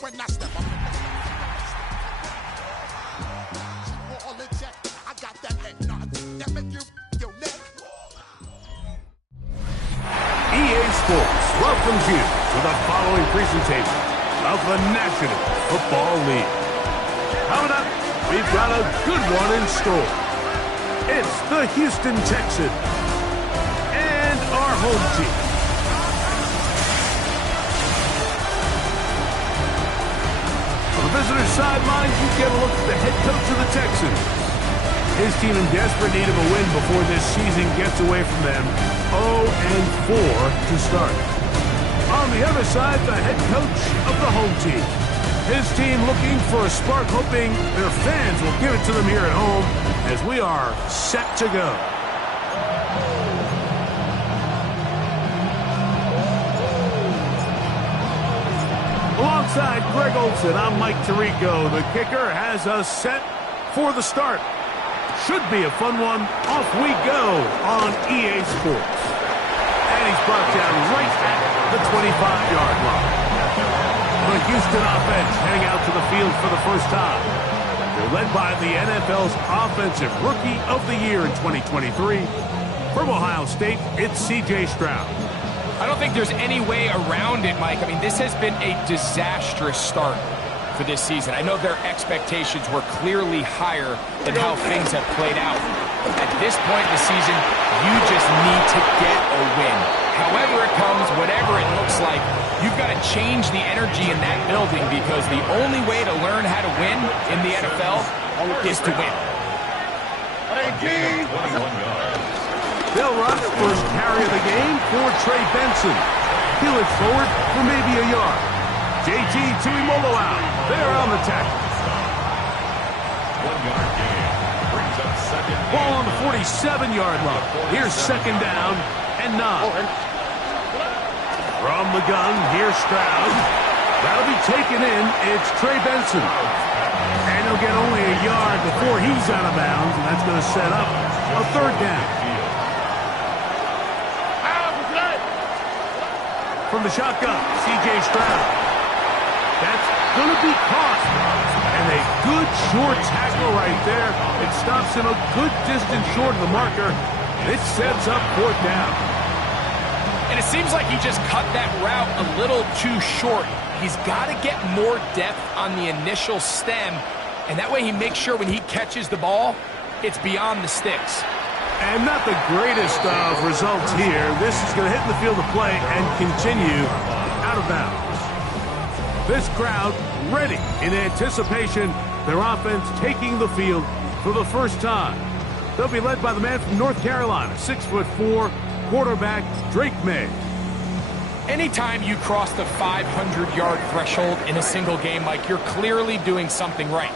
when I step up in the all in check. I got that head nod that make you your neck. EA Sports welcomes you to the following presentation of the National Football League. Coming up, we've got a good one in store. It's the Houston Texans and our home team. On the visitor's sidelines, you get a look at the head coach of the Texans. His team in desperate need of a win before this season gets away from them. 0-4 to start. On the other side, the head coach of the home team. His team looking for a spark, hoping their fans will give it to them here at home as we are set to go. Alongside Greg Olson, I'm Mike Tirico. The kicker has us set for the start. Should be a fun one. Off we go on EA Sports. And he's brought down right at the 25-yard line. The Houston offense heading out to the field for the first time. They're led by the NFL's Offensive Rookie of the Year in 2023. From Ohio State, it's C.J. Stroud. I don't think there's any way around it, Mike. I mean, this has been a disastrous start for this season. I know their expectations were clearly higher than how things have played out. At this point in the season, you just need to get a win. However it comes, whatever it looks like, you've got to change the energy in that building because the only way to learn how to win in the NFL is to win. They'll run first carry of the game for Trey Benson. He'll look forward for maybe a yard. JT Tuimoloau out. They're on the tackle. 1 yard gain. Brings up second. Ball on the 47-yard line. Here's second down and 9. From the gun, here's Stroud. That'll be taken in. It's Trey Benson. And he'll get only a yard before he's out of bounds, and that's going to set up a third down. From the shotgun, C.J. Stroud. That's going to be caught. And a good short tackle right there. It stops him a good distance short of the marker. It sets up fourth down. And it seems like he just cut that route a little too short. He's got to get more depth on the initial stem. And that way he makes sure when he catches the ball, it's beyond the sticks. And not the greatest of results here. This is going to hit in the field of play and continue out of bounds. This crowd ready in anticipation. Their offense taking the field for the first time. They'll be led by the man from North Carolina, 6'4", quarterback Drake May. Anytime you cross the 500-yard threshold in a single game, Mike, you're clearly doing something right.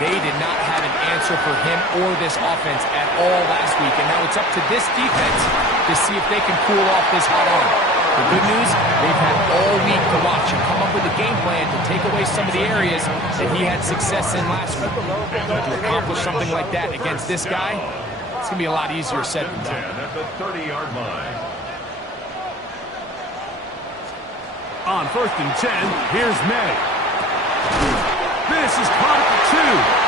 They did not have an answer for him or this offense at all last week, and now it's up to this defense to see if they can cool off this hot arm. The good news, they've had all week to watch and come up with a game plan to take away some of the areas that he had success in last week. To accomplish something like that against this guy, it's going to be a lot easier said than done. At the 30-yard line. On 1st and 10, here's May. This is caught at the 2.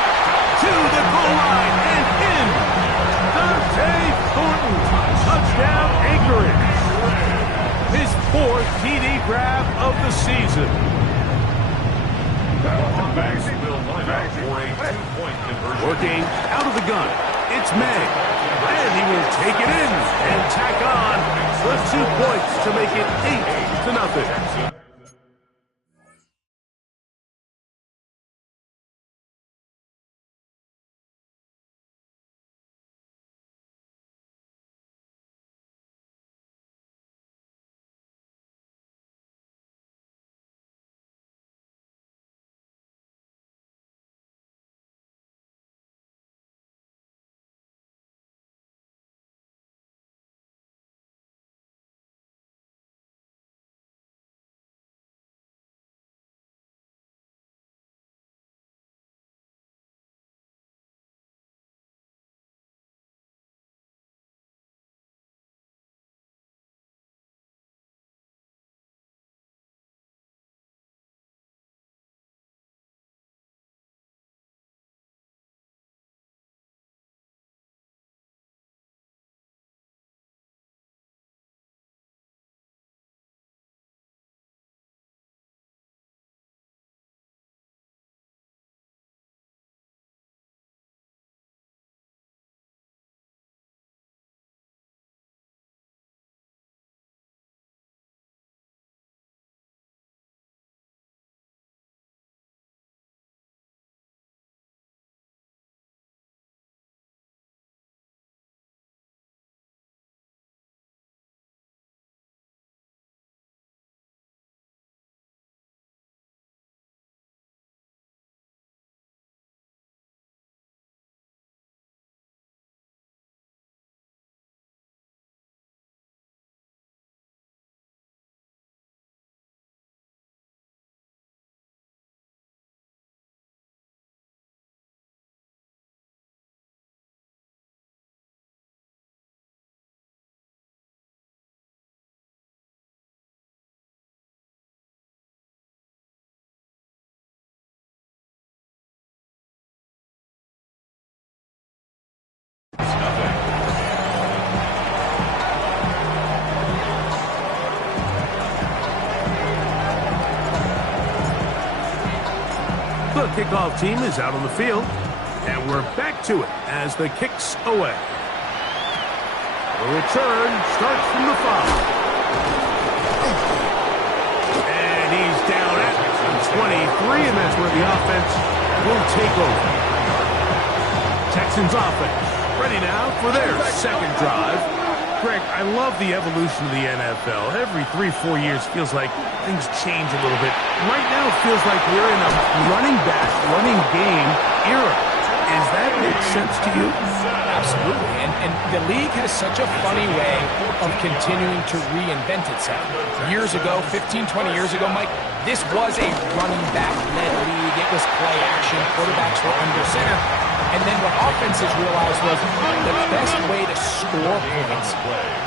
To the goal line and in. Dante Thornton. Touchdown Anchorage. His 4th TD grab of the season. Backs will line up for a 2-point conversion. Working out of the gun. It's May. And he will take it in and tack on the 2 points to make it 8-0. The kickoff team is out on the field, and we're back to it as the kick's away. The return starts from the 5. And he's down at 23, and that's where the offense will take over. Texans offense ready now for their second drive. Greg, I love the evolution of the NFL. Every 3-4 years feels like things change a little bit. Right now it feels like we're in a running back, running game era. Does that make sense to you? Absolutely. And the league has such a funny way of continuing to reinvent itself. Years ago, 15, 20 years ago, Mike, this was a running back-led league. It was play action. Quarterbacks were under center. And then what offenses realized was the best way to score points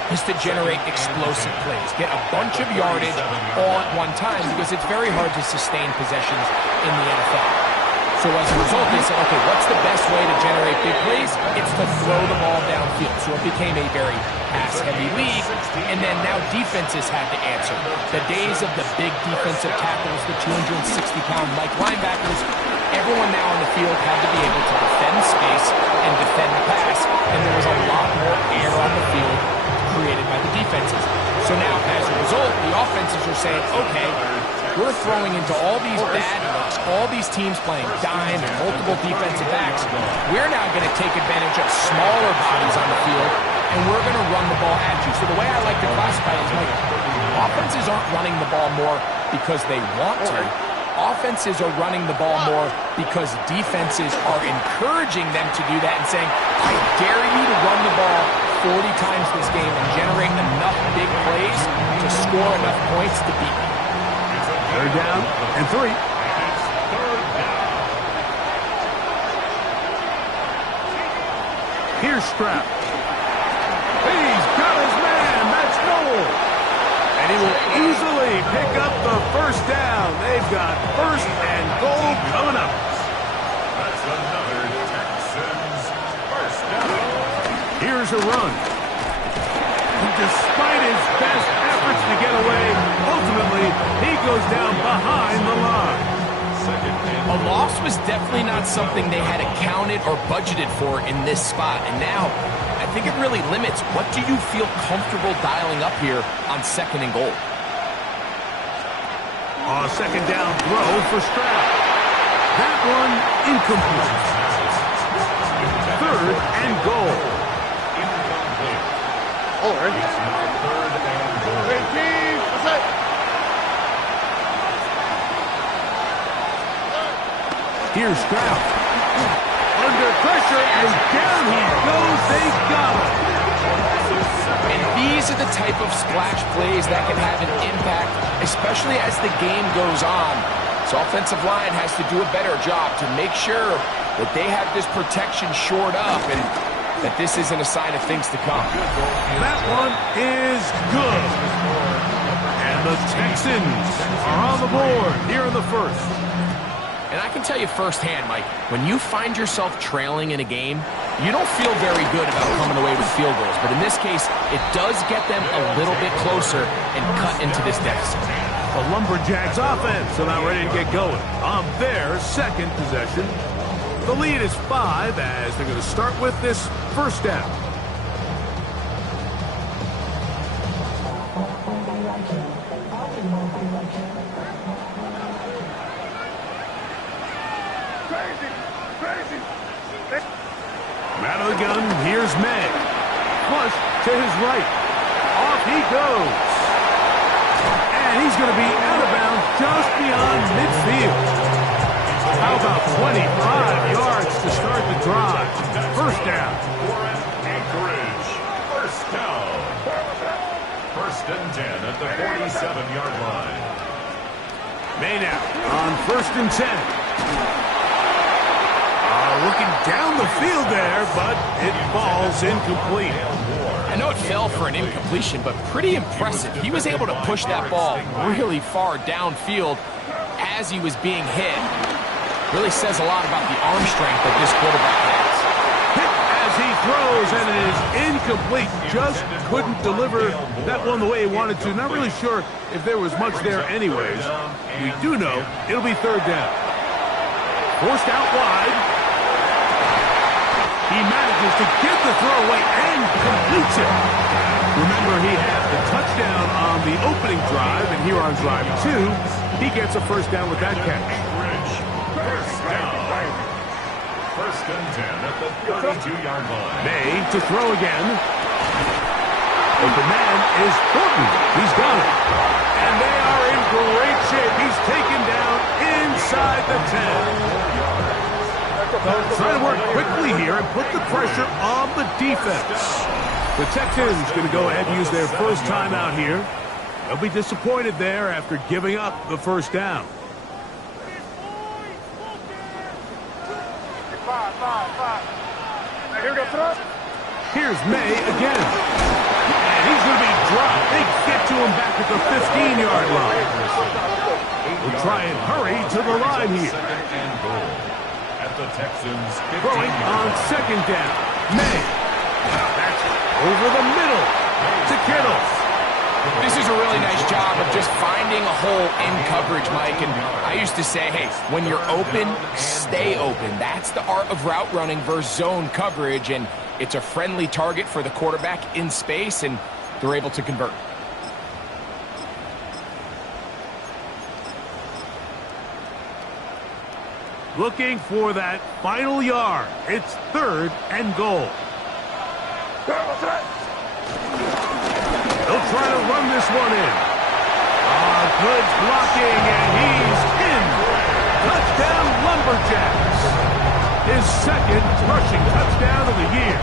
is to generate explosive plays. Get a bunch of yardage all at one time because it's very hard to sustain possessions in the NFL. So as a result, they said, okay, what's the best way to generate big plays? It's to throw the ball downfield. So it became a very pass-heavy league, and then now defenses had to answer. The days of the big defensive tackles, the 260-pound Mike linebackers, everyone now on the field had to be able to defend space and defend the pass, and there was a lot more air on the field created by the defenses. So now, as a result, the offenses are saying, okay, we're throwing into all these teams playing dime and multiple defensive backs. We're now going to take advantage of smaller bodies on the field, and we're going to run the ball at you. So the way I like to classify it is, like, offenses aren't running the ball more because they want to. Offenses are running the ball more because defenses are encouraging them to do that and saying, I dare you to run the ball 40 times this game and generate enough big plays to score enough points to beat me. They're down and 3. Here's Stroud. He's got his man. That's Noel. And he will easily pick up the first down. They've got first and goal coming up. That's another Texans first down. Here's a run. Despite his best efforts to get away, ultimately, he goes down behind the line. A loss was definitely not something they had accounted or budgeted for in this spot. And now, I think it really limits what do you feel comfortable dialing up here on second and goal. A second down throw for Stroud. That one incomplete. Third and goal. Here's Stroud. Under pressure, and down he goes. They got him. And these are the type of splash plays that can have an impact, especially as the game goes on. So offensive line has to do a better job to make sure that they have this protection shored up and that this isn't a sign of things to come. That one is good. And the Texans are on the board here in the first. And I can tell you firsthand, Mike, when you find yourself trailing in a game, you don't feel very good about coming away with field goals. But in this case, it does get them a little bit closer and cut into this deficit. The Lumberjacks offense are now ready to get going on their second possession. The lead is 5 as they're going to start with this first down. Out of the gun, here's May. Flush to his right. Off he goes. And he's going to be out of bounds just beyond midfield. How about 25 yards to start the drive? First down. Anchorage. First down. First and 10 at the 47-yard line. May now on first and 10. Looking down the field there, but it falls incomplete. I know it fell for an incompletion, but pretty impressive. He was able to push that ball really far downfield as he was being hit. Really says a lot about the arm strength that this quarterback has. Hit as he throws, and it is incomplete. Just couldn't deliver that one the way he wanted to. Not really sure if there was much there anyways. We do know it'll be third down. Forced out wide. He manages to get the throw away and completes it. Remember, he had the touchdown on the opening drive, and here on drive 2, he gets a first down with that catch. First down. First and 10 at the 32-yard line. May to throw again. Open man is Thornton. He's got it. And they are in great shape. He's taken down inside the 10. Trying to work quickly here and put the pressure on the defense. The Texans going to go ahead and use their first timeout here. They'll be disappointed there after giving up the first down. Here's May again. And he's going to be dropped. They get to him back at the 15-yard line. We'll try and hurry to the line here. At the Texans, Throwing on second down. May. That's over the middle to Kittle. This is a really nice job of just finding a hole in coverage, Mike. And I used to say, hey, when you're open, stay open. That's the art of route running versus zone coverage. And it's a friendly target for the quarterback in space, and they're able to convert. Looking for that final yard. It's 3rd and goal. They'll try to run this one in. Good blocking, and he's in. Touchdown, Lumberjacks. His second rushing touchdown of the year.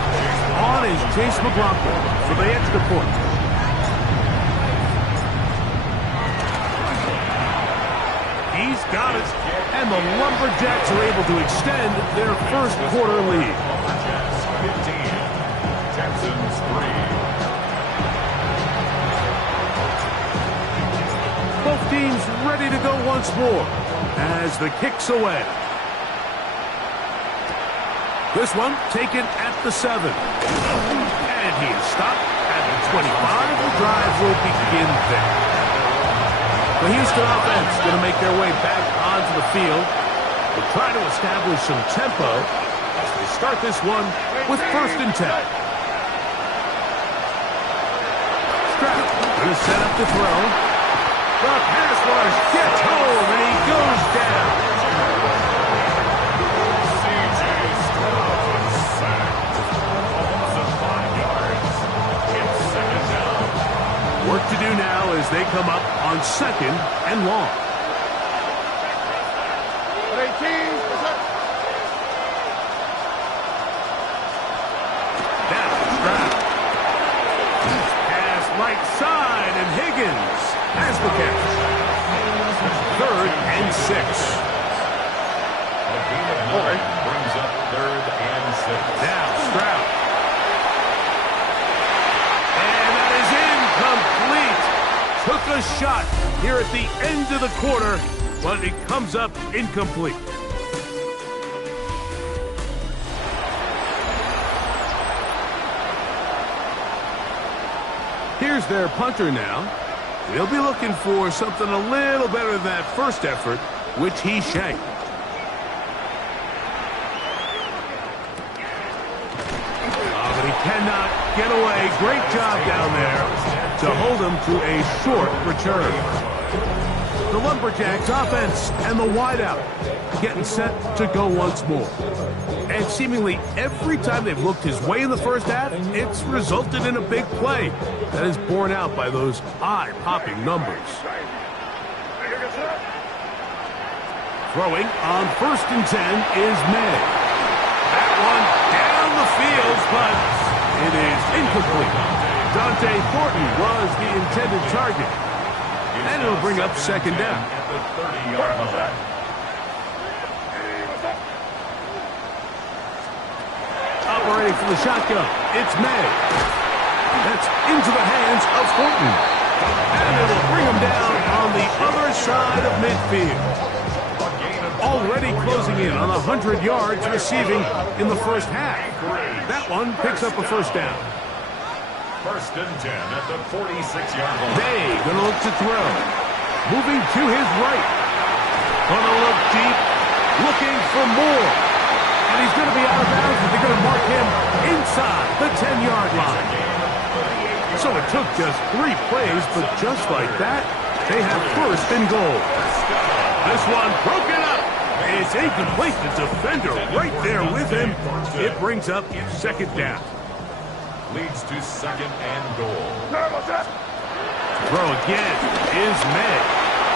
On is Chase McLaughlin for the extra point. He's got it. And the Lumberjacks are able to extend their first quarter lead. 15, Texans 3. Both teams ready to go once more as the kick's away. This one taken at the 7. And he is stopped at the 25. The drive will begin there. The Houston offense going to make their way back onto the field. They'll try to establish some tempo as they start this one with 1st and 10. Stroud going to set up the throw. The pass rush gets home, and he goes down. C.J. Stroud sacked. Almost 5 yards. It's 2nd down. Work to do now as they come up on 2nd and long. Now Stroud. Pass right side, and Higgins has the catch. 3rd and 6. The gain of 9 brings up 3rd and 6. Now Stroud. And that is incomplete. Took a shot here at the end of the quarter, but it comes up incomplete. Here's their punter now. They'll be looking for something a little better than that first effort, which he shanked. But he cannot get away. Great job down there to hold him to a short return. The Lumberjacks offense and the wideout getting set to go once more. And seemingly every time they've looked his way in the first half, it's resulted in a big play that is borne out by those eye-popping numbers. Throwing on 1st and 10 is May. That one down the field, but it is incomplete. Dante Thornton was the intended target. And it'll bring up 2nd down. At the 30-yard line. Operating from the shotgun, it's May. That's into the hands of Thornton. And it'll bring him down on the other side of midfield. Already closing in on 100 yards receiving in the first half. That one picks up a first down. 1st and 10 at the 46-yard line. May gonna look to throw. Moving to his right. Gonna look deep. looking for more. And he's going to be out of bounds, but they're going to mark him inside the 10-yard line. So it took just 3 plays, but just like that, they have first and goal. This one broken up. It's incomplete. The defender right there with him. It brings up second down. Leads to second and goal. Throw again is May.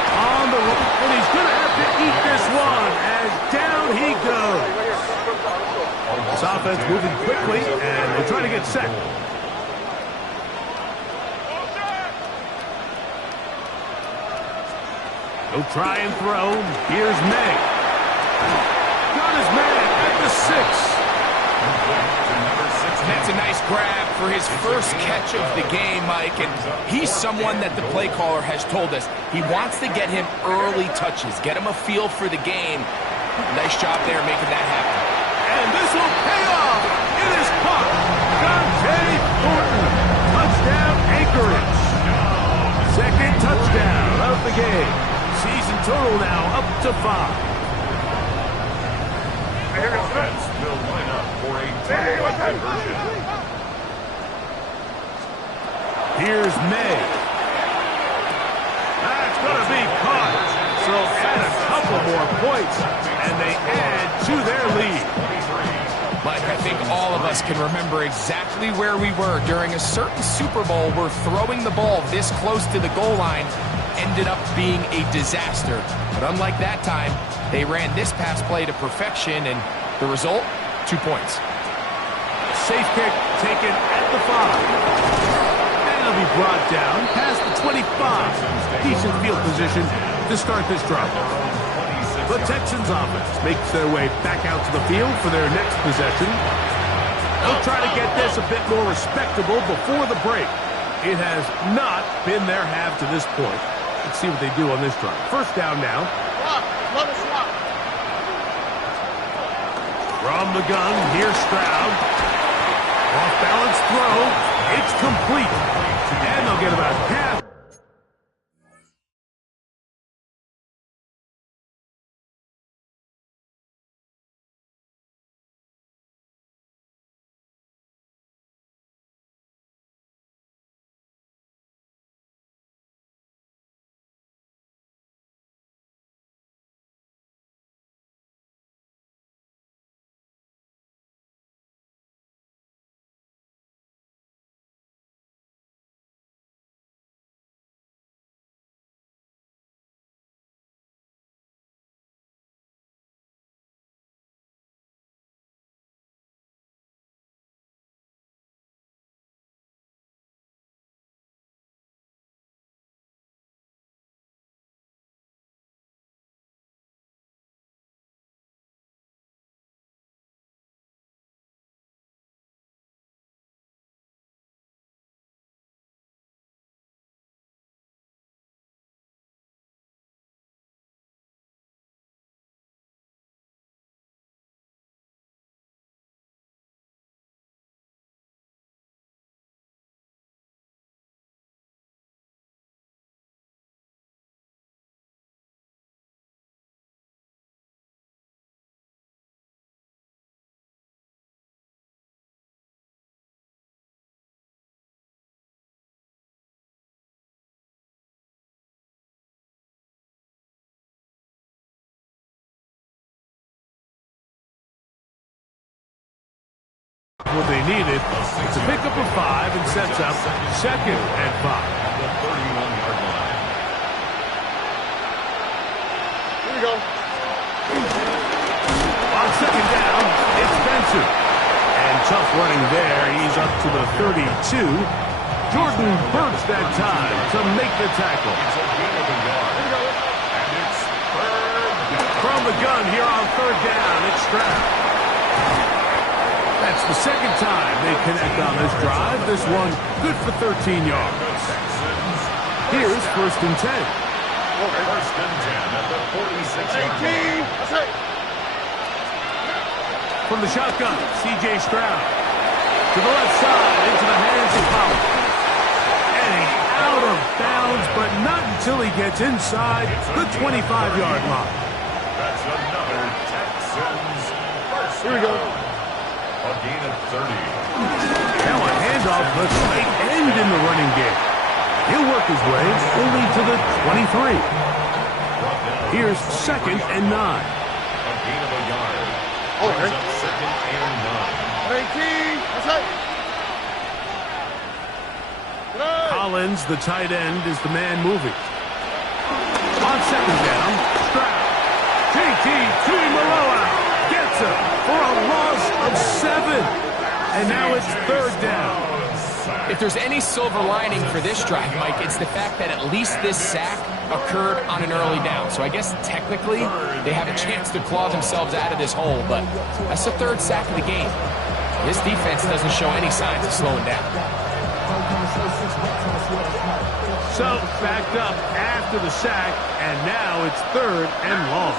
On the run, and he's going to have to eat this one as down he goes. This offense moving quickly, and they're trying to get set. He'll try and throw. Here's May. Got his man at the 6. That's a nice grab for his first catch of the game, Mike. And he's someone that the play caller has told us he wants to get him early touches, get him a feel for the game. Nice job there making that happen. And this will pay off. It is caught. Dante Thornton. Touchdown, Anchorage. Second touchdown of the game. Season total now up to 5. Offense will line up for a 10-point conversion. Here's May. That's going to be caught. So add a couple more points, and they add to their lead. Mike, I think all of us can remember exactly where we were during a certain Super Bowl where throwing the ball this close to the goal line ended up being a disaster. But unlike that time, they ran this pass play to perfection, and the result, 2 points. Safe kick taken at the 5. And it'll be brought down past the 25. Decent field position to start this drive. The Texans offense makes their way back out to the field for their next possession. They'll try to get this a bit more respectable before the break. It has not been their half to this point. Let's see what they do on this drive. First down now. From the gun, here's Stroud. Off-balance throw. It's complete. And they'll get about half. What they needed, it's a pickup of 5 and sets up second and 5. At the 31-yard line. Here we go. On second down, it's Benson. And tough running there. He's up to the 32. Jordan Burks that time to make the tackle. It's a gain of a yard. And it's third down. From the gun here on third down, it's Stroud. That's the second time they connect on this drive. This one good for 13 yards. Here's first and 10. First and 10 at the 46-yard line. From the shotgun, C.J. Stroud. To the left side, into the hands of Powell. And he's out of bounds, but not until he gets inside the 25-yard line. That's another Here we go. A gain of 30. Now a handoff to the tight end in the running game. He'll work his way only to the 23. Here's 2nd and 9. A gain of a yard. Oh, Brings up 2nd and 9. 18. That's it. Collins, the tight end, is the man moving. On 2nd down, Stroud. JT Tuimoloau gets him for a loss of 7. And now it's 3rd down. If there's any silver lining for this drive, Mike, it's the fact that at least this sack occurred on an early down. So I guess technically they have a chance to claw themselves out of this hole, but that's the 3rd sack of the game. This defense doesn't show any signs of slowing down. So backed up after the sack, and now it's 3rd and long.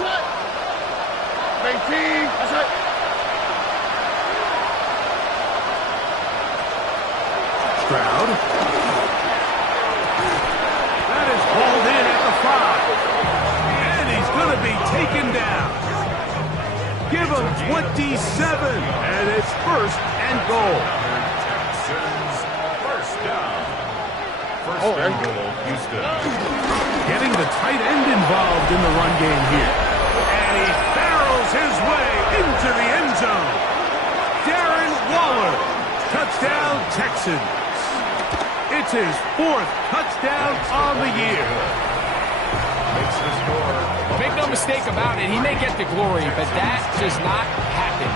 18. That's it. Stroud. That is hauled in at the 5. And he's going to be taken down. Give him 27, and it's 1st and goal. Texans, 1st down. 1st and goal, Houston. Getting the tight end involved in the run game here. And he barrels his way into the end zone. Darren Waller. Touchdown, Texans. It's his 4th touchdown on the year. Makes the score. Make no mistake about it, he may get the glory, but that does not happen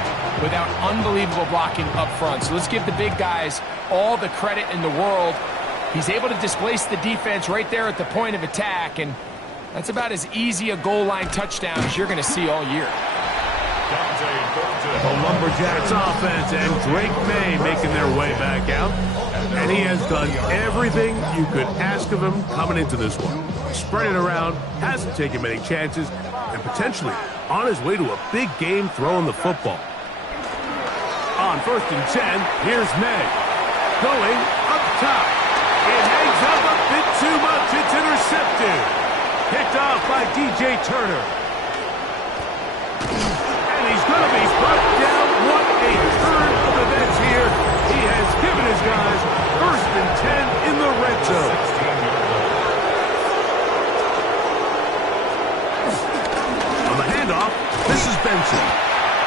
without unbelievable blocking up front. So let's give the big guys all the credit in the world. He's able to displace the defense right there at the point of attack, and that's about as easy a goal line touchdown as you're going to see all year. The Lumberjacks offense and Drake May making their way back out. And he has done everything you could ask of him coming into this one. Spread it around, hasn't taken many chances, and potentially on his way to a big game throwing the football. On 1st and 10, here's May. Going up top. It hangs up a bit too much. It's intercepted. Picked off by DJ Turner. He's going to be brought down. What a turn of events here. He has given his guys 1st and 10 in the red zone. On the handoff, this is Benson.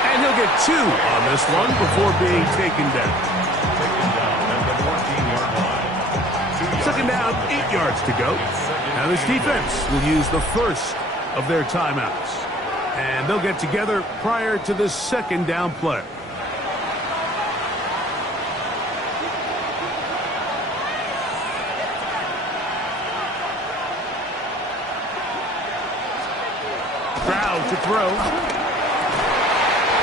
And he'll get 2 on this one before being taken down. At the 14-yard line. 2nd down, 8 yards to go. Now this defense will use the first of their timeouts. And they'll get together prior to the 2nd down play. Stroud to throw.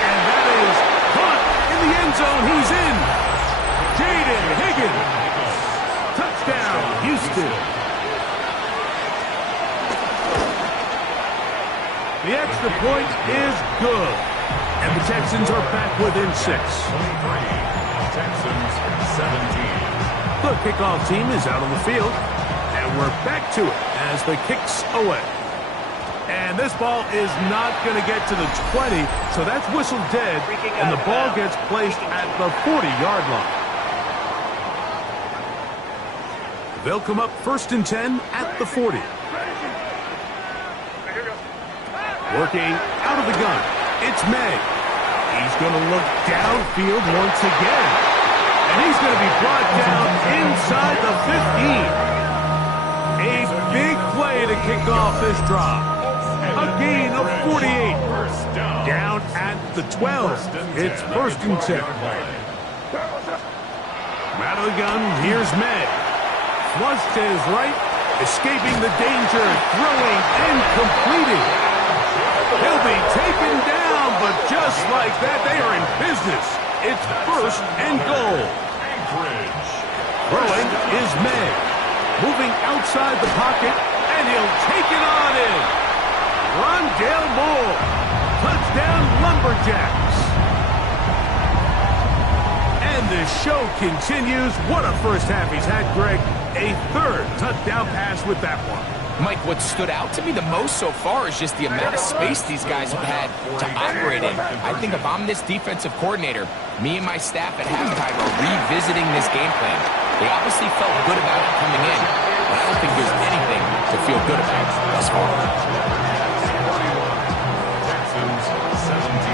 And that is caught in the end zone. He's in. Jaden Higgins. Touchdown, Houston. The extra point is good. And the Texans are back within 6. 23. Texans 17. The kickoff team is out on the field. And we're back to it as the kick's away. And this ball is not going to get to the 20, so that's whistled dead, and the ball gets placed at the 40-yard line. They'll come up 1st and 10 at the 40. Working out of the gun, it's May. He's going to look downfield once again. And he's going to be brought down inside the 15. A big play to kick off this drive. A gain of 48. Down at the 12. It's 1st and 10. Out of the gun, here's May. Flush to his right, escaping the danger, throwing and completing. He'll be taken down, but just like that, they are in business. It's 1st and goal. Throwing is May. Moving outside the pocket, and he'll take it on in. Rondale Moore. Touchdown, Lumberjacks. And the show continues. What a first half he's had, Greg. A 3rd touchdown pass with that one. Mike, what stood out to me the most so far is just the amount of space these guys have had to operate in. I think if I'm this defensive coordinator, me and my staff at halftime are revisiting this game plan. They obviously felt good about it coming in, but I don't think there's anything to feel good about thus far. Texans 17.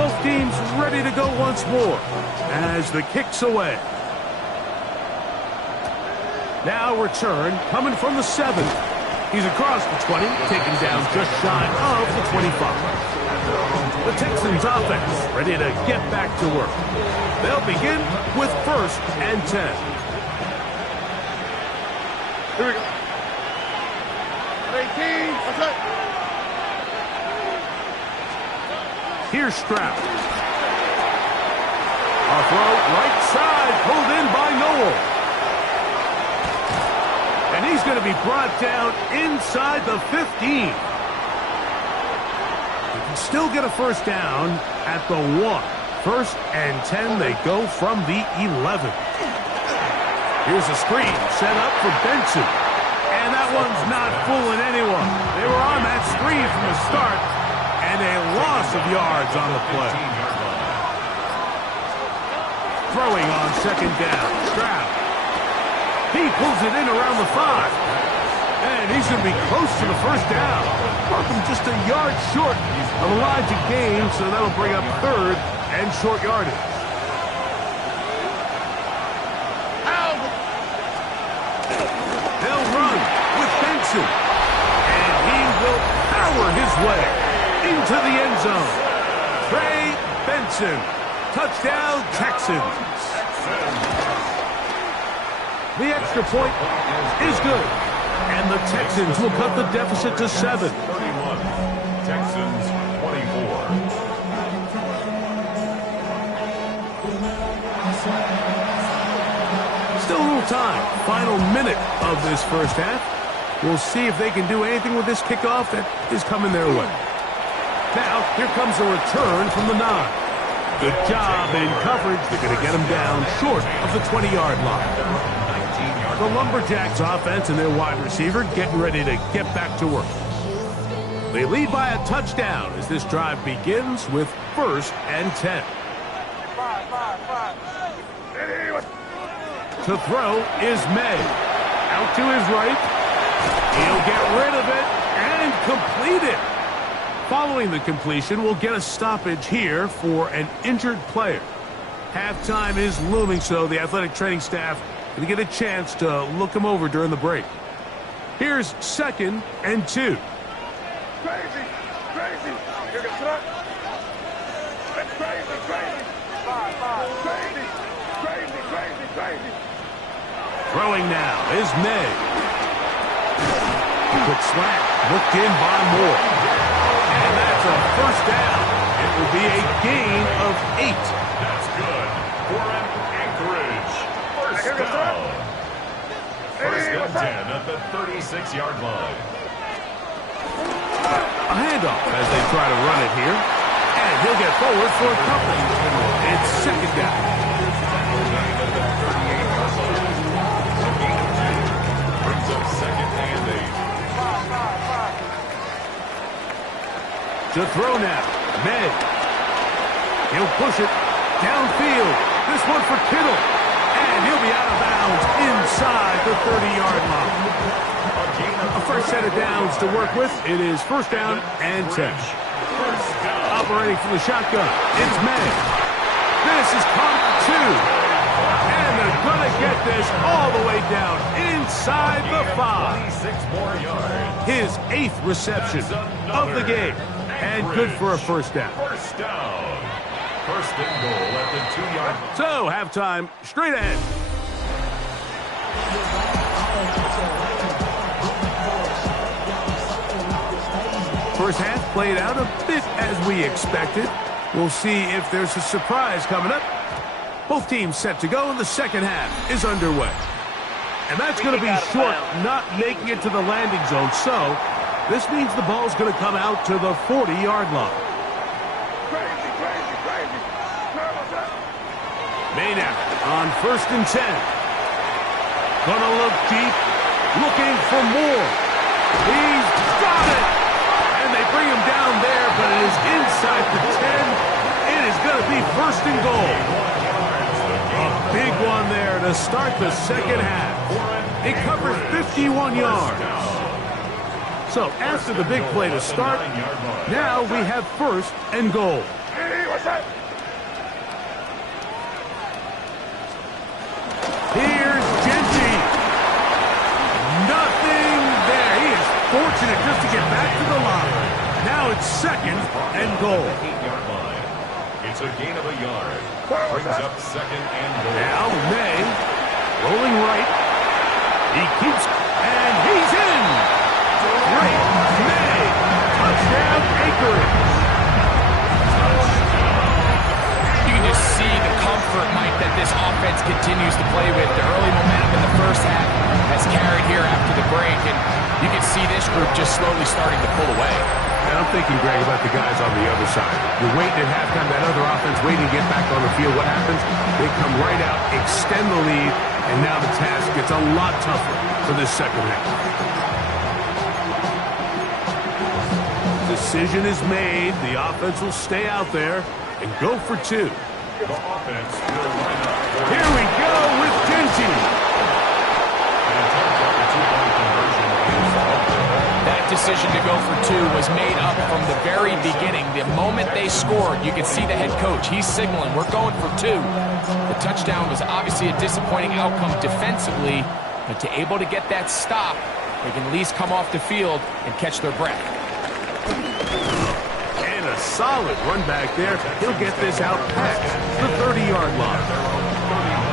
Both teams ready to go once more as the kick's away. Now return coming from the 7. He's across the 20, taken down just shy of the 25. The Texans offense ready to get back to work. They'll begin with 1st and 10. Here we go. 18. What's that? Here's Stroud. A throw right side, pulled in by Noel. And he's going to be brought down inside the 15. He can still get a first down at the 1. 1st and 10, they go from the 11. Here's a screen set up for Benson. And that one's not fooling anyone. They were on that screen from the start. And a loss of yards on the play. Throwing on 2nd down. Stroud. He pulls it in around the 5. And he's going to be close to the first down. Markham just a yard short of the line to gain, so that'll bring up 3rd and short yardage. They'll run with Benson. And he will power his way into the end zone. Trey Benson. Touchdown, Texans. The extra point is good. And the Texans will cut the deficit to 7. 31. Texans 24. Still a little time. Final minute of this first half. We'll see if they can do anything with this kickoff that is coming their way. Now, here comes a return from the 9. Good job in coverage. They're going to get him down short of the 20-yard line. The Lumberjacks offense and their wide receiver getting ready to get back to work. They lead by a touchdown as this drive begins with 1st and 10. To throw is May. Out to his right. He'll get rid of it and complete it. Following the completion, we'll get a stoppage here for an injured player. Halftime is looming, so the athletic training staff going to get a chance to look him over during the break. Here's 2nd and 2. Crazy. Here goes that. Crazy. Crazy. Throwing now is May. Quick slant, looked in by Moore. And that's a first down. It will be a gain of 8. That's good for an Anchorage first down. 1st and 10 at the 36-yard line. A handoff as they try to run it here. And he'll get forward for a couple. It's 2nd down. Brings up 2nd and 8. To throw now, May. He'll push it downfield. This one for Kittle. And he'll be out of bounds inside the 30-yard line. A first set of downs to work with. It is 1st down and 10. Operating from the shotgun, it's May. This is caught 2. And they're going to get this all the way down inside the 5. 26 more yards. His 8th reception of the game. And good for a first down. First down. 1st and goal at the 2-yard line. So, halftime, straight ahead. First half played out a bit as we expected. We'll see if there's a surprise coming up. Both teams set to go, and the second half is underway. And that's going to be short, not making it to the landing zone. So, this means the ball's going to come out to the 40-yard line. Crazy. May now on 1st and 10. Gonna look deep, looking for more. He's got it! And they bring him down there, but it is inside the 10. It is going to be 1st and goal. A big one there to start the second half. It covers 51 yards. So after the big play to start, now we have 1st and goal. Here's Genty. Nothing there. He is fortunate just to get back to the line. Now it's 2nd and goal. 8-yard line. It's a gain of a yard. Brings up 2nd and goal. Now May, rolling right. He keeps, and he's in. Great. May. Touchdown, Anchorage. You can just see the comfort, Mike, that this offense continues to play with. The early momentum in the first half has carried here after the break, and you can see this group just slowly starting to pull away. And I'm thinking, Greg, about the guys on the other side. You're waiting at halftime, that other offense waiting to get back on the field. What happens? They come right out, extend the lead, and now the task gets a lot tougher for this second half. Decision is made. The offense will stay out there and go for 2. The offense will line up. Here we go with Genty. That decision to go for 2 was made up from the very beginning. The moment they scored, you could see the head coach. He's signaling, we're going for 2. The touchdown was obviously a disappointing outcome defensively, but to able to get that stop, they can at least come off the field and catch their breath. And a solid run back there. He'll get this out past the 30-yard line.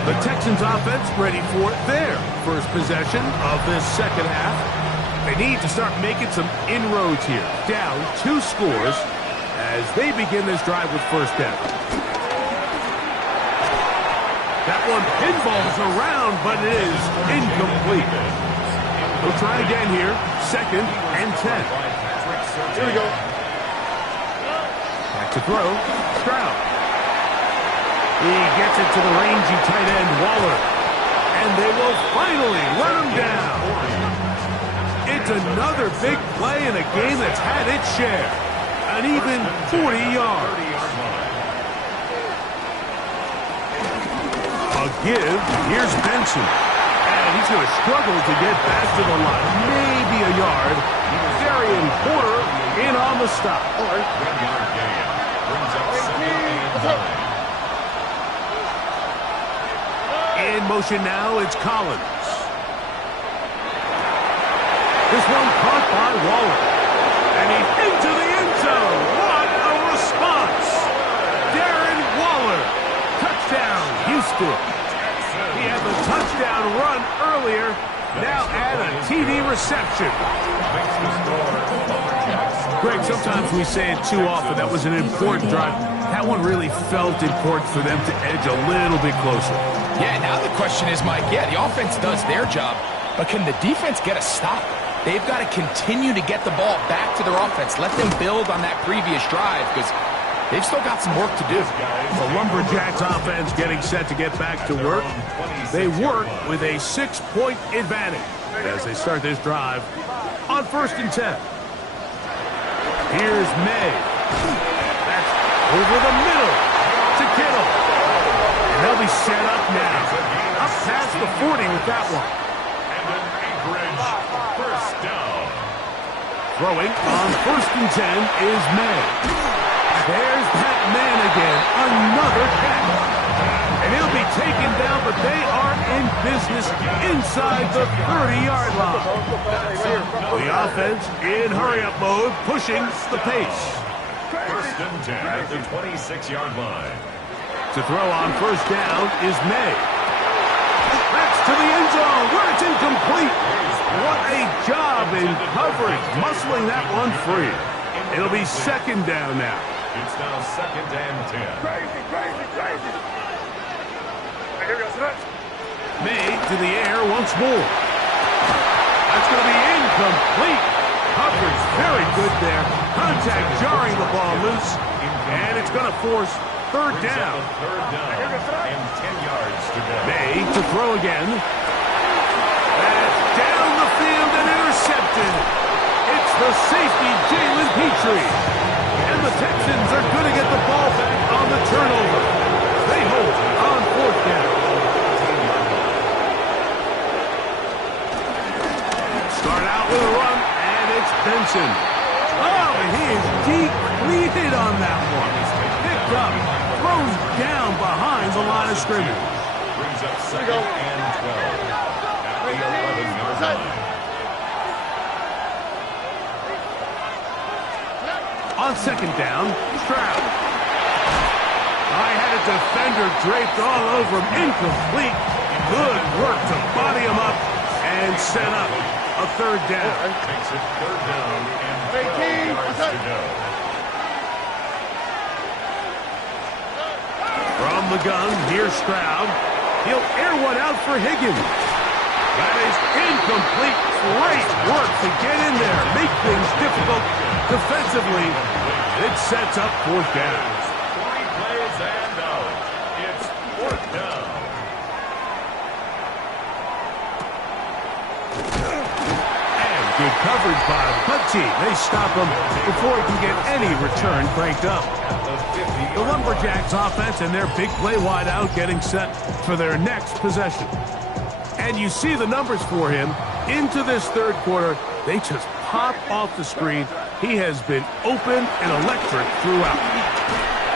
The Texans offense ready for their first possession of this second half. They need to start making some inroads here. Down 2 scores as they begin this drive with 1st down. That one pinballs around, but it is incomplete. We'll try again here. 2nd and 10. Here we go. Back to throw. Stroud. He gets it to the rangy tight end, Waller. And they will finally run him down. It's another big play in a game that's had its share. An even 40 yards. A give. Here's Benson. And he's going to struggle to get back to the line. Maybe a yard. Darian Porter in on the stop. In motion now, it's Collins. This one caught by Waller. And he's into the end zone. What a response. Darren Waller. Touchdown, Houston. He had the touchdown run earlier. Now add a TD reception. Greg, sometimes we say it too often. That was an important drive. That one really felt important for them to edge a little bit closer. Yeah, now the question is, Mike, the offense does their job, but can the defense get a stop? They've got to continue to get the ball back to their offense. Let them build on that previous drive because they've still got some work to do. The Lumberjacks offense getting set to get back to work. They work with a 6-point advantage as they start this drive on 1st and 10. Here's May. That's over the middle to Kittle. And they'll be set up now. Up past the 40 with that one. And an Anchorage 1st down. Throwing on 1st and 10 is May. There's that man again. Another catch. And he'll be taken down, but they are in business inside the 30-yard line. The offense in hurry-up mode, pushing the pace. 1st and 10 at the 26-yard line. To throw on 1st down is May. That's to the end zone where it's incomplete. What a job in coverage, muscling that one free. It'll be 2nd down now. It's now 2nd and 10. Crazy. May to the air once more. That's going to be incomplete. Coverage very good there. Contact jarring the ball loose. And it's going to force third down. Third down and 10 yards to go. May to throw again. That's down the field and intercepted. It's the safety, Jalen Petrie. And the Texans are going to get the ball back on the turnover. They hold on fourth down. Start out with a run, and it's Benson. Oh, he is depleted on that one. Picked up, throws down behind the line of scrimmage. Brings up second and 12 at the 11-yard line. On second down, Stroud. I had a defender draped all over him. Incomplete. Good work to body him up and set up a third down. Makes it third down and 12 yards to go. From the gun, here's Stroud. He'll air one out for Higgins. That is incomplete. Great work to get in there. Make things difficult defensively. It sets up fourth down. 3 plays and out. It's fourth down. And good coverage by the punt team. They stop him before he can get any return cranked up. The Lumberjacks offense and their big play wideout getting set for their next possession. And you see the numbers for him into this third quarter. They just pop off the screen. He has been open and electric throughout.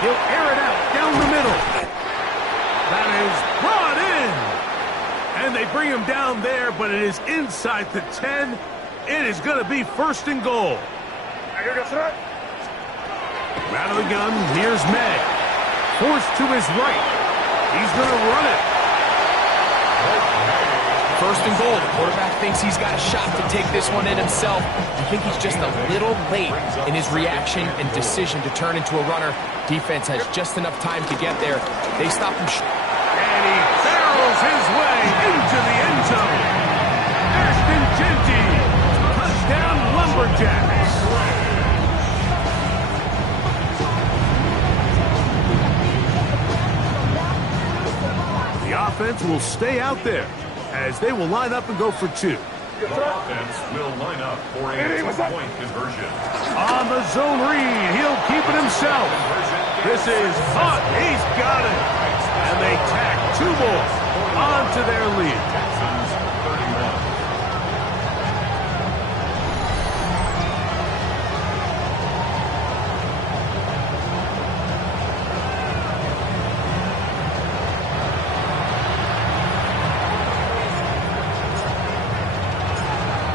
He'll air it out down the middle. That is brought in. And they bring him down there, but it is inside the 10. It is going to be first and goal. Out of the gun, here's May. Forced to his right. He's going to run it. First and goal. The quarterback thinks he's got a shot to take this one in himself. I think he's just a little late in his reaction and decision to turn into a runner. Defense has just enough time to get there. They stop him. And he barrels his way into the end zone. Ashton Genty. Touchdown Lumberjacks. The offense will stay out there as they will line up and go for two. The offense will line up for a two-point conversion. On the zone read, he'll keep it himself. This is hot. He's got it. And they tack two more onto their lead. Texans 31.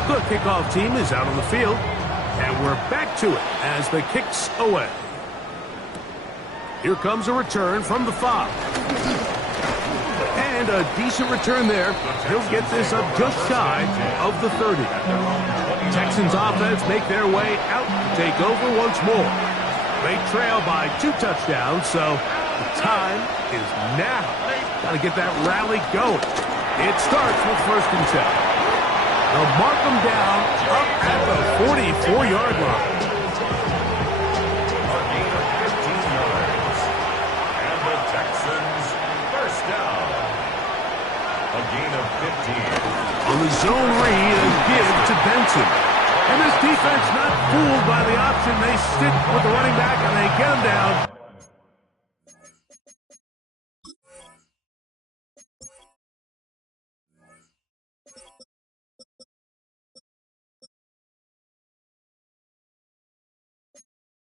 The kickoff team is out on the field, and we're back to it as the kick's away. Here comes a return from the 5. And a decent return there. He'll get this up just shy of the 30. Texans offense make their way out to take over once more. They trail by 2 touchdowns, so the time is now. Got to get that rally going. It starts with first and 10. They'll mark them down up at the 44-yard line. A gain of 15 yards. And the Texans first down. A gain of 15. On the zone read, a give to Benson. And this defense not fooled by the option. They stick with the running back and they get him down.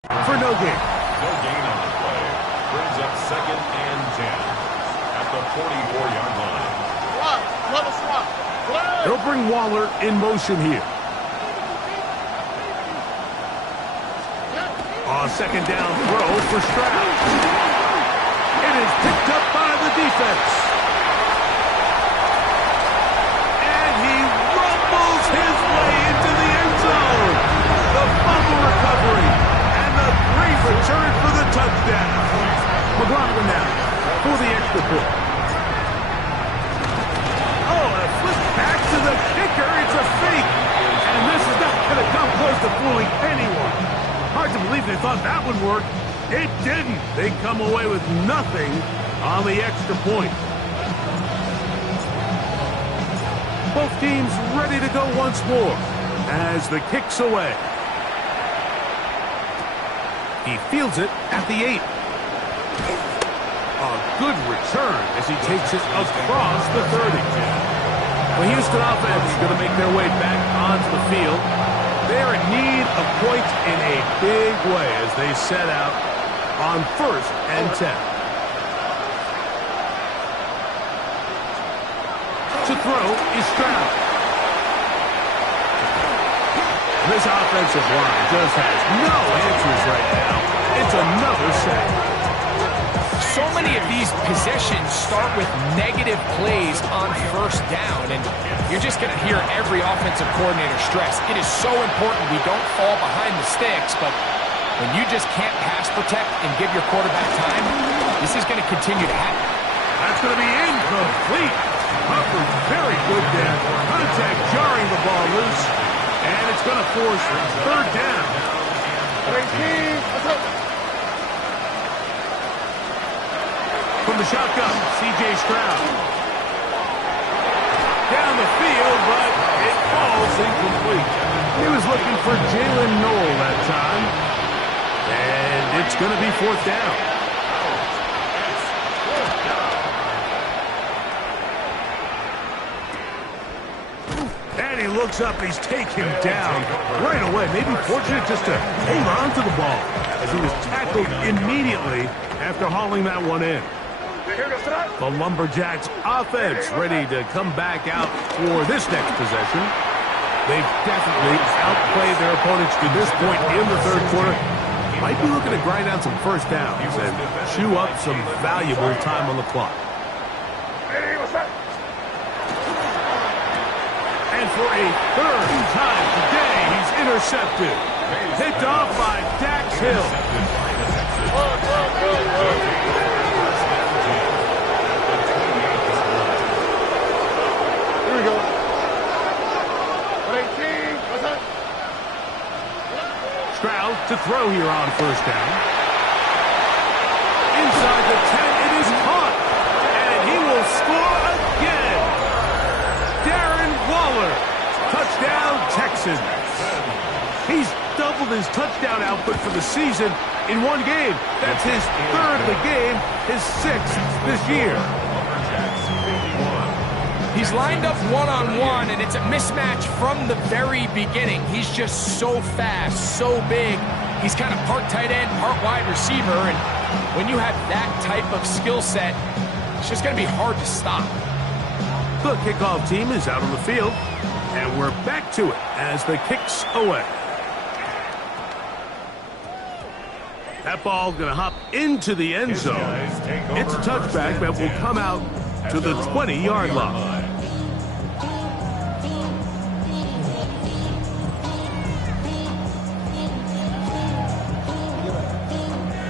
For no gain. No gain on the play. Brings up second and 10 at the 44-yard line. They'll bring Waller in motion here. On second down throw for Stroud. It is picked up by the defense. And he rumbles his way into the end zone. The fumble recovery. Great return for the touchdown. McLaughlin now for the extra point. Oh, a flip back to the kicker. It's a fake. And this is not going to come close to fooling anyone. Hard to believe they thought that would work. It didn't. They come away with nothing on the extra point. Both teams ready to go once more as the kick's away. He fields it at the 8. A good return as he takes it across the 30. The Houston offense is going to make their way back onto the field. They're in need of points in a big way as they set out on 1st and 10. To throw is Stroud. This offensive line just has no answers right now. It's another sack. So many of these possessions start with negative plays on 1st down, and you're just going to hear every offensive coordinator stress. It is so important we don't fall behind the sticks, but when you just can't pass protect and give your quarterback time, this is going to continue to happen. That's going to be incomplete. Hubbard very good there. Contact jarring the ball loose, and it's going to force 3rd down. From the shotgun, C.J. Stroud. Down the field, but it falls incomplete. He was looking for Jalen Noel that time. And it's going to be 4th down. And he looks up, he's taken down right away. Maybe fortunate just to hang on to the ball as he was tackled immediately after hauling that one in. The Lumberjacks offense ready to come back out for this next possession. They've definitely outplayed their opponents to this point in the 3rd quarter. Might be looking to grind out some 1st downs and chew up some valuable time on the clock. And for a 3rd time today, he's intercepted. Picked off by Dax Hill. Here we go. Stroud to throw here on 1st down. Inside the 10, it is caught. And he will score again. Darren Waller. Touchdown, Texans. He's doubled his touchdown output for the season in one game. That's his 3rd of the game, his 6th this year. He's lined up one-on-one, and it's a mismatch from the very beginning. He's just so fast, so big. He's kind of part tight end, part wide receiver, and when you have that type of skill set, it's just going to be hard to stop. The kickoff team is out on the field, and we're back to it as the kick's away. That ball going to hop into the end zone. It's a touchback that will come out to the 20-yard line.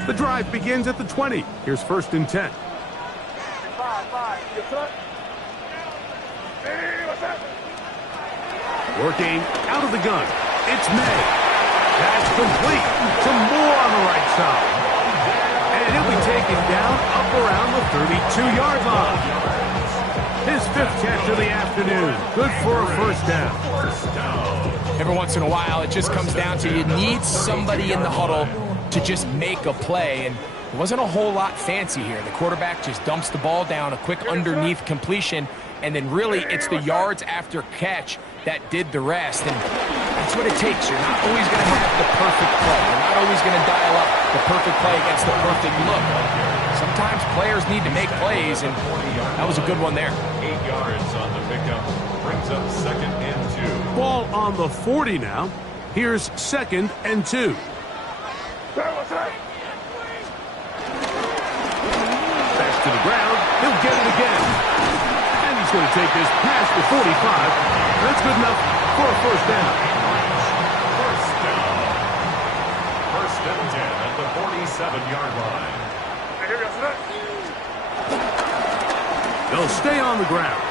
The drive begins at the 20. Here's 1st and 10. Working out of the gun. It's May. That's complete to Moore on the right side. And he'll be taken down up around the 32-yard line. His 5th catch of the afternoon. Good for a 1st down. Every once in a while, it just comes down to you need somebody in the huddle to just make a play, and it wasn't a whole lot fancy here. The quarterback just dumps the ball down, a quick underneath completion, and then really it's the yards after catch that did the rest, and that's what it takes. You're not always going to have the perfect play. You're not always going to dial up the perfect play against the perfect look. Sometimes players need to make plays, and that was a good one there. 8 yards on the pickup brings up 2nd and 2. Ball on the 40 now. Here's 2nd and 2. Back to the ground. He'll get it again. And he's going to take this past the 45. That's good enough for a 1st down. 1st down. 1st and 10 at the 47-yard line. They'll stay on the ground.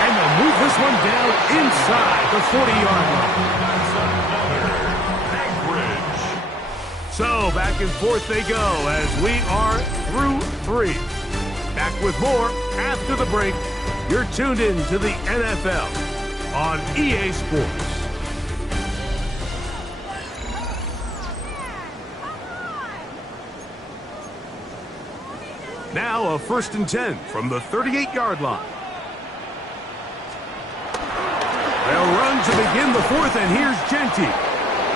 And they'll move this one down inside the 40-yard line. So back and forth they go as we are through 3. Back with more after the break. You're tuned in to the NFL on EA Sports. Now a 1st and 10 from the 38-yard line. They'll run to begin the 4th, and here's Genty.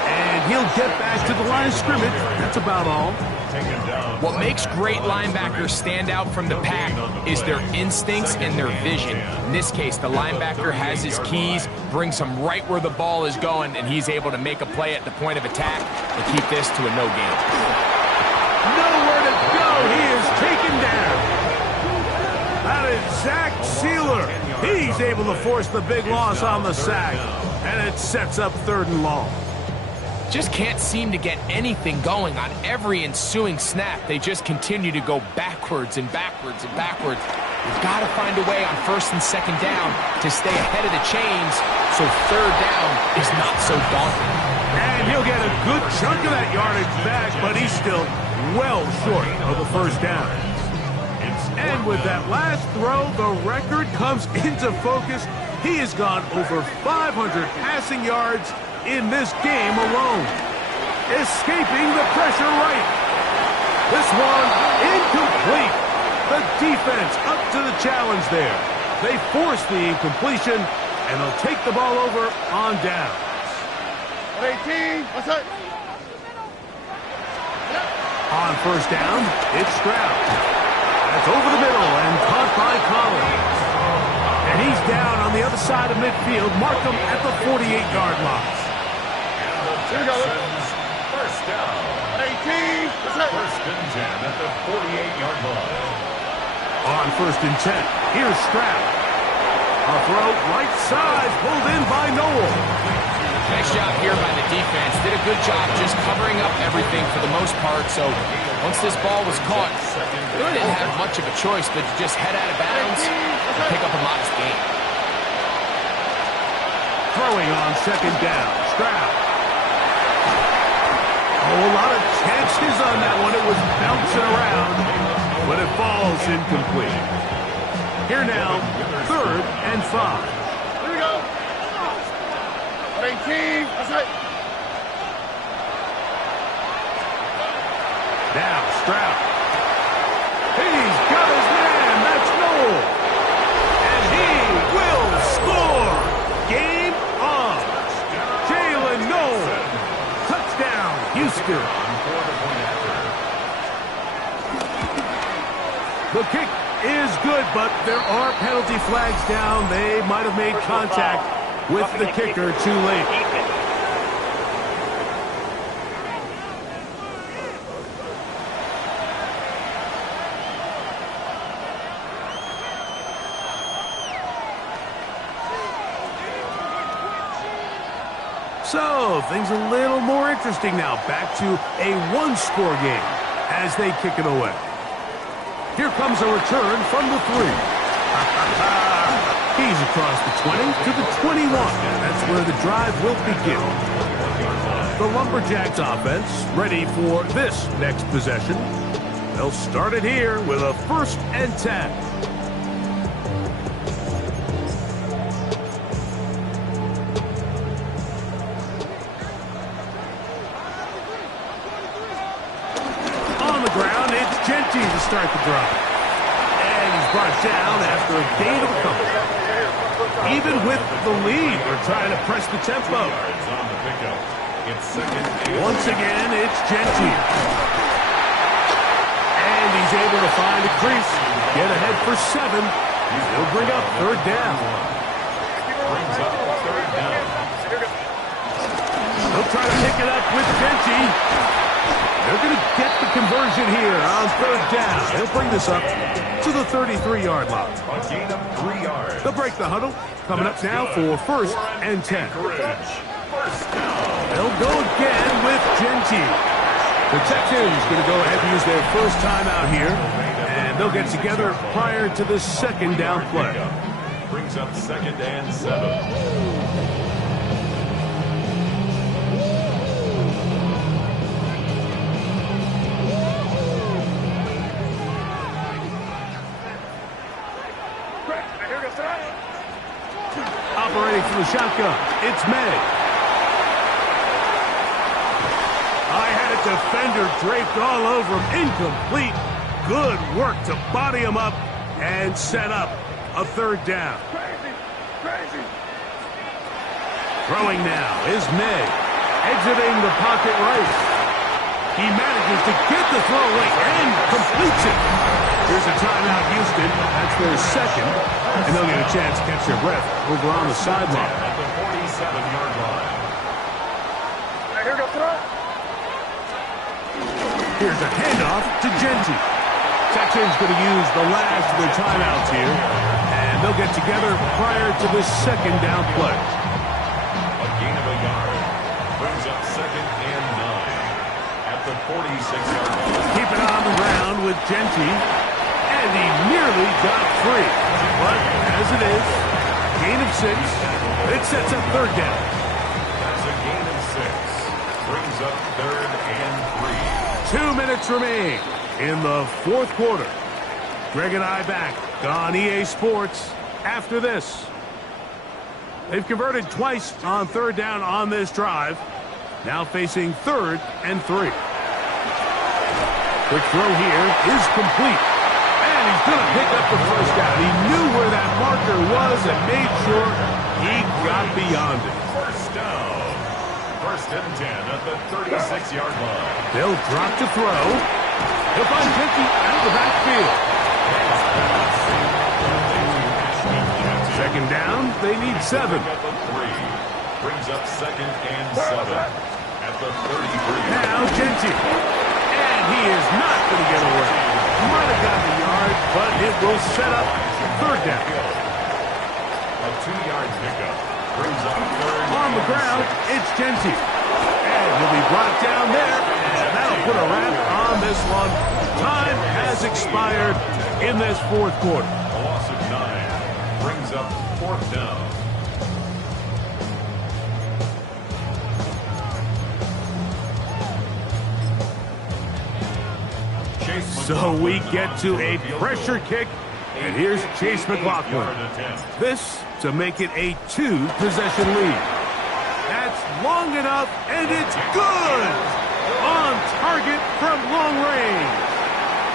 And he'll get back to the line of scrimmage. That's about all. What makes great linebackers stand out from the pack is their instincts and their vision. In this case, the linebacker has his keys, brings him right where the ball is going, and he's able to make a play at the point of attack and keep this to a no gain. Nowhere to go. He is taken down. That is Zach Sealer. He's able to force the big loss on the sack, and it sets up 3rd and long. Just can't seem to get anything going on every ensuing snap. They just continue to go backwards and backwards and backwards. You've got to find a way on 1st and 2nd down to stay ahead of the chains so 3rd down is not so daunting. And he'll get a good chunk of that yardage back, but he's still well short of the 1st down. And with that last throw, the record comes into focus. He has gone over 500 passing yards in this game alone. Escaping the pressure right. This one incomplete. The defense up to the challenge there. They force the incompletion, and they'll take the ball over on downs. 18, what's that? On 1st down, it's Stroud. That's over the middle and caught by Collins. And he's down on the other side of midfield. Mark him at the 48-yard line. Here we go. 1st down. 18, what's that? 1st and 10 at the 48-yard line. On 1st and 10, here's Stroud. A throw right side, pulled in by Noel. Nice job here by the defense. Did a good job just covering up everything for the most part. So once this ball was caught, they really didn't have much of a choice but to just head out of bounds and pick up a modest gain. Throwing on 2nd down, Stroud. Oh, a lot of chances on that one. It was bouncing around, but it falls incomplete. Here now, 3rd and 5. Here we go. 18, what's that? Now Stroud. He's got his man. That's Noel. And he will score. Game on. Jalen Noel. Touchdown, Houston. The kick is good, but there are penalty flags down. They might have made contact with the kicker too late. So, things a little more interesting now. Back to a 1-score game as they kick it away. Here comes a return from the 3. He's across the 20 to the 21. That's where the drive will begin. The Lumberjacks offense ready for this next possession. They'll start it here with a 1st and 10. Genty to start the drive. And he's brought down after a gain of a couple. Even with the lead, they're trying to press the tempo. Once again, it's Genty. And he's able to find a crease. Get ahead for 7. He'll bring up 3rd down. He'll try to pick it up with Genty. They're going to get the conversion here on 3rd down. They'll bring this up to the 33-yard line. A gain of 3 yards. They'll break the huddle. Coming up now for 1st and 10. They'll go again with Genty. The Texans going to go ahead and use their first timeout here. And they'll get together prior to the 2nd down play. Brings up 2nd and 7. from the shotgun. It's May. I had a defender draped all over him. Incomplete. Good work to body him up and set up a third down. Crazy. Throwing now is May. Exiting the pocket right. He manages to get the throw away and completes it. Here's a timeout, Houston. That's their second. And they'll get a chance to catch their breath over on the sideline. At the 47-yard line. Here we go, throw. Here's a handoff to Genty. Texans going to use the last of their timeouts here. And they'll get together prior to this second down play. A gain of a yard. Brings up 2nd and 9. At the 46-yard line. Keep it on the ground with Genty. And he nearly got free. But as it is, gain of 6. It sets up third down. That's a gain of 6. Brings up 3rd and 3. 2 minutes remain in the fourth quarter. Greg and I back on EA Sports after this. They've converted twice on third down on this drive. Now facing 3rd and 3. Quick throw here is complete. And he's going to pick up the first down. He knew where that marker was and made sure he got beyond it. First down. 1st and 10 at the 36-yard line. They'll drop to throw. He'll find Genty out of the backfield. Second down, they need 7. At the 3. Brings up 2nd and 7. At the 33. Now Genty. And he is not going to get away. Might have got the yard, but it will set up third down. A 2-yard pickup. Brings up 3rd. On the ground, it's Genty. And he'll be brought down there. And that'll put a wrap on this one. Time has expired in this fourth quarter. A loss of 9. Brings up 4th down. So we get to a pressure kick, and here's Chase McLaughlin. This to make it a 2-possession lead. That's long enough, and it's good! On target from long range.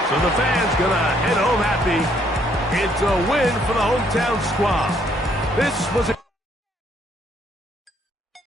So the fans gonna head home happy. It's a win for the hometown squad. This was a